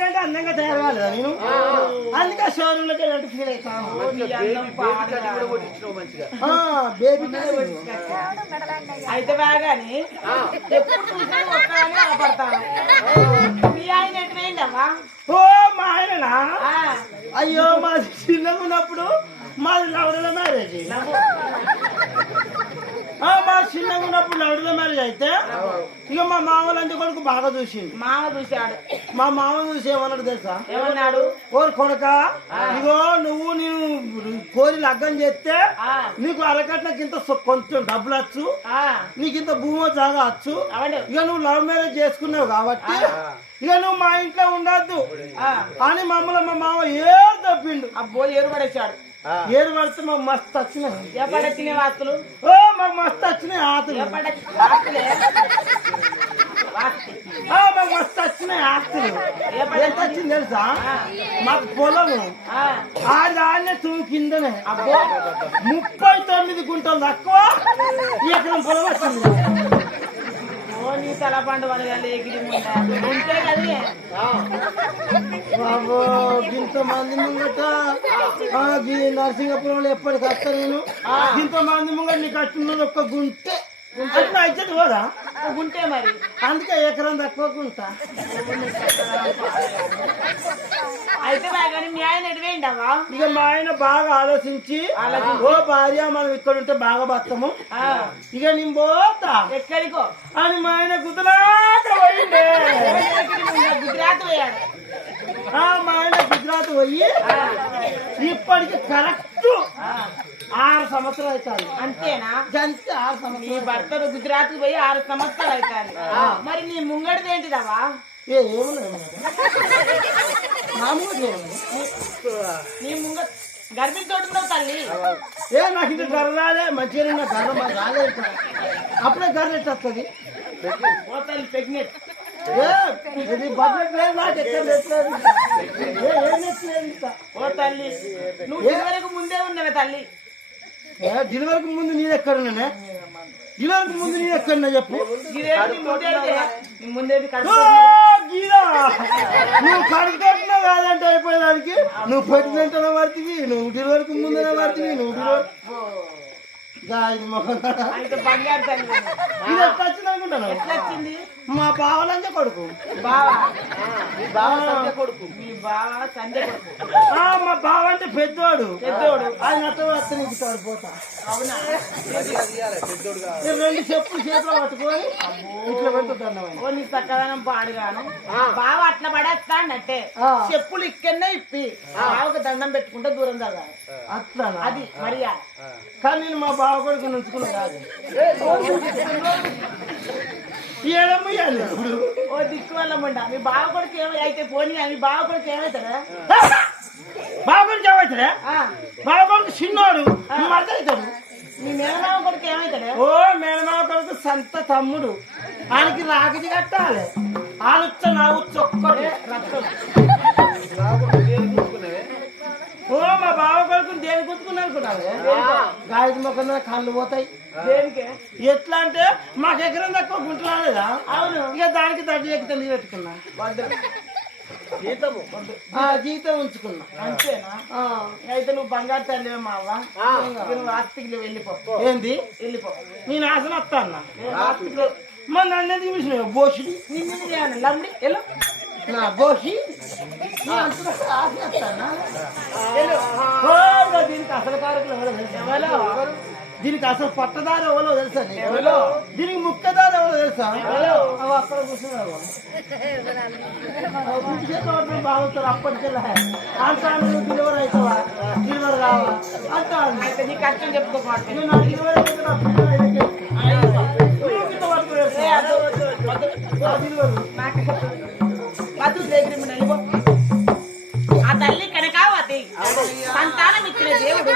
కంటే అందంగా తయారు కాలేదా నేను అందుకే షోరూమ్లోకి వెళ్ళి ఫీల్ అవుతాను అయితే బాగాని ఎప్పుడు పడతాను మీ ఆయన ఎటువేండమ్మా ఓ మా ఆయననా అయ్యో మాది చిన్నగా ఉన్నప్పుడు మాది లవడల మ్యారేజ్ మా చిన్నగా ఉన్నప్పుడు లవడల మ్యారేజ్ అయితే ఇక మా మామూలు కొడుకు బాగా చూసింది మామ చూశాడు మా మామ చూసి ఏమన్నాడు తెలుసా ఏమన్నాడు ఓరు కొడక ఇగో నువ్వు నేను కోరి లగ్గం చేస్తే నీకు అరకట్లకి ఇంత కొంచెం డబ్బులు వచ్చు నీకు ఇంత భూమి జాగా వచ్చు ఇక నువ్వు లవ్ మ్యారేజ్ చేసుకున్నావు కాబట్టి ఇక నువ్వు మా ఇంట్లో ఉండద్దు అని మమ్మల్ని మా మామ ఏరు తప్పిండు అబ్బో ఏరు పడేశాడు ఏరు పడితే మాకు మస్తు వచ్చినాయి ఎప్పటిచ్చినాయి ఆస్తులు ఓ మాకు మస్తు వచ్చినాయి ఆతులు మాకు మస్తు వచ్చినాయి ఆస్తులు ఎంత వచ్చింది తెలుసా మాకు పొలము ఆడనే తూము కిందనే అబ్బో 39 గుంటలు తక్కువ ఎకరం పొలం వచ్చింది నీ తలపండు వాళ్ళు ఉంటే కదే బాబో ఇంతమంది ముంగట నరసింగపురంలో ఎప్పటికి వస్తా నేను ఇంతమంది ముంగట నీకు అట్టున్నది ఒక్క గుంటే అయితే పోదా ఉంటే మరి అందుకే ఎకరం తక్కువకుంటా అయితే బాగా మీ ఆయన ఎటువేండవా ఇక మా ఆయన బాగా ఆలోచించి ఓ భార్య మనం ఇక్కడ ఉంటే బాగా బతము ఇక నేను పోతా ఎక్కడికో అని మా ఆయన గుజరాత్ పోయిండే గుజరాత్ పోయాడు మా ఆయన గుజరాత్ పోయి ఇప్పటికి కరెక్ట్ 6 సంవత్సరాలు అవుతాయి అంతేనా అంతే 6 సంవత్సరాలు నీ భర్తలు గుజరాత్ కి పోయి 6 సంవత్సరాలు అవుతాయి మరి నీ ముంగడిది ఏంటిదవా నీ ముంగ గర్భితోటి తల్లి నాకు ఇది గర్ర రాలే మంచిగా గర్ర రాలేదు అప్పుడే గర్ర ఎట్టొస్తుంది ప్రెగ్నెంట్ ఓ తల్లి నువ్వు డెలివరీకి ముందే ఉన్నావే తల్లి డెలివరీకి ముందు నేను ఎక్కడున్నానే డెలివరీకి ముందు నేను ఎక్కడున్నా చెప్పు నువ్వు కడుపుతున్నావు కాదంటే అయిపోయేదానికి నువ్వు పెట్టినంటే పడుతుంది నువ్వు డెలివరీకి ముందునే పడుతుంది నువ్వు వచ్చింది మా బావలంజ కొడుకు మా బావ అంటే పెద్దోడు ఆయన అత్తని పోతా అవునా 2 చెప్పులు చేతిలో పట్టుకొని ఇట్లా పెట్టుకుంటున్నావు నీ చక్కదనం పాడుగాను బావ అట్లా పడేస్తా అన్నట్టే చెప్పులు ఇక్కడనే ఇప్పి బావకు దండం పెట్టుకుంటే దూరం కదా అట్లా అది మరియా కానీ నేను మా బావ కొడుకు నుంచుకున్నా కాదు ఏడమ్మయ్యాలి ఇప్పుడు ఓ దిక్కు వల్ల మీ బావ కొడుకు ఏమై అయితే పోనీ మీ బావ కొడుకు ఏమవుతాడా బావ కొడుకు ఏమవుతాడా బావ కొడుకు చిన్నోడు అర్థమవుతాడు మీ మేనమావ కొడుకు ఏమవుతాడా ఓ మేనమావ కొడుకు సంత తమ్ముడు ఆయనకి రాగిది కట్టాలి ఆలుచ్చ నా ఉచ్చ ఒక్కడే రక్తం ఓ మా బావ కొడుకు దేని గుర్తుకున్నా అనుకున్నాను గాయత్రి మొక్క కళ్ళు పోతాయి దేనికి ఎట్లా అంటే మాకు ఎకరం తక్కువ గుంట రాలేదా అవును ఇక దానికి తగ్గి ఎక్కి తెలియ పెట్టుకున్నా జీతం ఉంచుకున్నా అంతేనా అయితే నువ్వు బంగారు తల్లి మావా నువ్వు ఆస్తికి వెళ్ళిపో ఏంది వెళ్ళిపో నేను ఆశలు వస్తా అన్నా మా నన్ను చూసిన బోషుడి నిన్ను లమ్డి వెళ్ళు నా బోషి దీనికి అసలు కారకులు దీనికి అసలు పట్టదారు ఎవరో తెలుసా దీనికి ముఖ్యదారు ఎవరో తెలుసా అక్కడ కూర్చున్నారు బాగుతారు అప్పటికెళ్ళా అంటాను డెలివరీ అవుతావా డెలివరీ కావా అంటాను నీ కష్టం చెప్పుకోవాలి ఆ తల్లి కనకావతి సంతానం ఇచ్చిన దేవుడు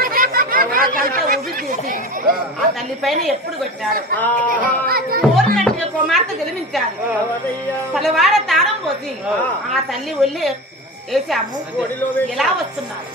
ఆ తల్లి పైన ఎప్పుడు కొట్టాడు కోరినట్టుగా కుమార్తె గెలిపించాడు పలవార తారం పోసి ఆ తల్లి ఒళ్ళి వేసాము ఎలా వస్తున్నాడు